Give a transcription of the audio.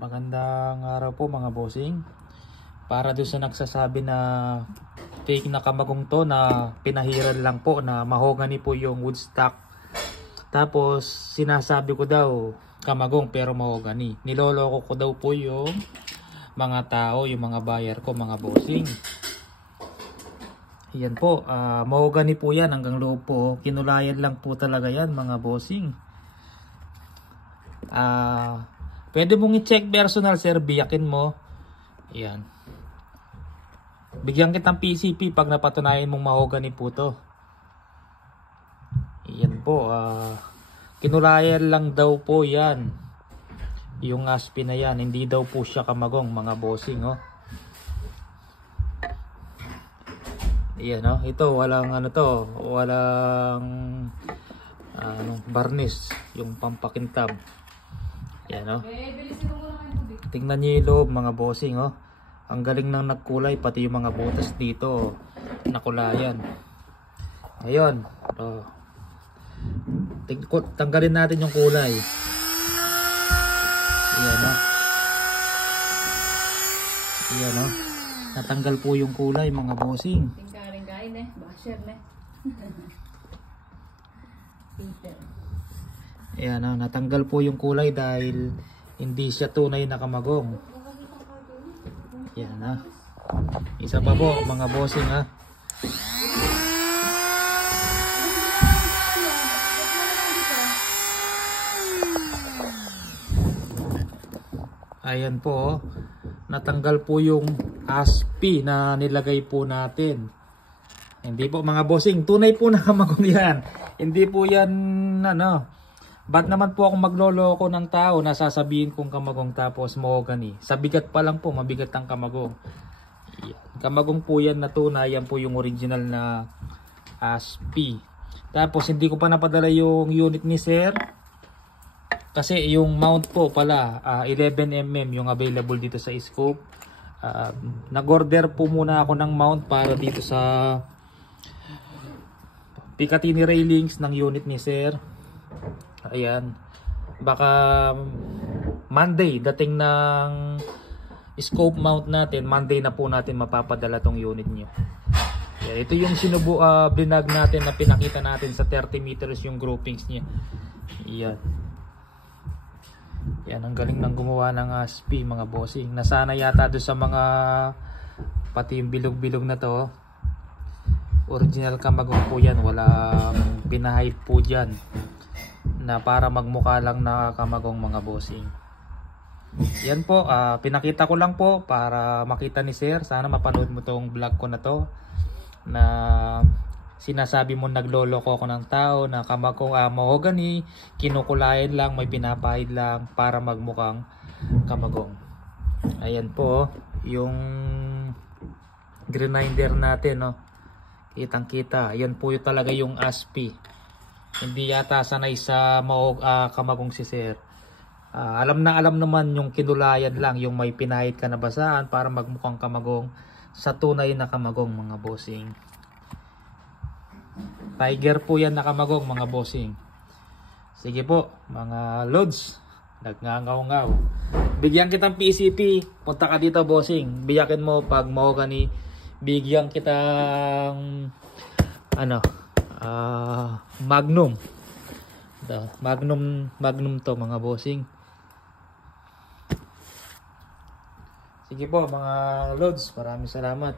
Magandang araw po mga bossing. Para doon sa nagsasabi na fake na kamagong to na pinahiran lang po na mahogany po yung woodstock. Tapos sinasabi ko daw kamagong pero mahogany. Niloloko ko daw po yung mga tao, yung mga buyer ko, mga bossing. Yan po, mahogany po yan hanggang loob po. Kinulayan lang po talaga yan mga bossing. Pwede mong i-check personal sir, biyakin mo. Yan. Bigyan kitang PCP pag napatunayan mong mahogany po to. Yan po, kinulayan lang daw po yan. Yung aspi na yan, hindi daw po siya kamagong mga bossing, oh. Yan, oh. Ito walang ano to, walang varnish, yung pampakintab. Yan, oh. Tingnan niyo yung loob mga bossing, oh. Ang galing nang nagkulay, pati yung mga butas dito nakulayan. Ngayon, oh. Tanggalin natin yung kulay. Yan, oh. Yan, oh. Natanggal po yung kulay mga bossing. Tingkarin eh, basher ne. Ayan, oh, natanggal po yung kulay dahil hindi siya tunay na kamagong. Ayan, ha. Isa pa po mga bossing, ha. Ayan po, oh. Natanggal po yung aspi na nilagay po natin. Hindi po mga bossing, tunay po na kamagong yan. Hindi po yan ano. Ba't naman po ako magloloko ng tao na sasabihin kong kamagong tapos mahogany? Sa bigat pa lang po, mabigat ang kamagong. Yan. Kamagong po yan na tunay, yan po yung original na aspi. Tapos hindi ko pa napadala yung unit ni sir. Kasi yung mount po pala, 11mm yung available dito sa scope. Nag-order po muna ako ng mount para dito sa Picatinny railings ng unit ni sir. Ayan. Baka Monday dating ng scope mount natin, Monday na po natin mapapadala tong unit nyo. Ayan. Ito yung binag natin na pinakita natin sa 30 meters yung groupings niya. Ayan. Yan, ang galing ng gumawa ng aspi mga bossing. Nasana yata doon sa mga pati yung bilog-bilog na to. Original kamagong po yan. Walang pinahype po dyan na para magmukha lang na kamagong mga bossing. Yan po, pinakita ko lang po para makita ni sir. Sana mapanood mo tong vlog ko na to na sinasabi mo nagloloko ako ng tao na kamagong mahogany, kinukulayan lang, may pinapahid lang para magmukhang kamagong. Ayan po yung grinder natin, no. Kitang kita, ayan po yung talaga yung aspi. Hindi yata sanay sa kamagong si sir. Alam na alam naman yung kinulayan lang, yung may pinahid ka na basaan para magmukhang kamagong sa tunay na kamagong mga bossing. Tiger po yan na kamagong mga bossing. Sige po mga lods, nagngangaw-ngaw. Bigyan kitang PCP, punta ka dito bossing. Biyakin mo pag mahogany. Bigyan kitang Magnum. Magnum to mga bossing. Sige po mga lods, maraming salamat.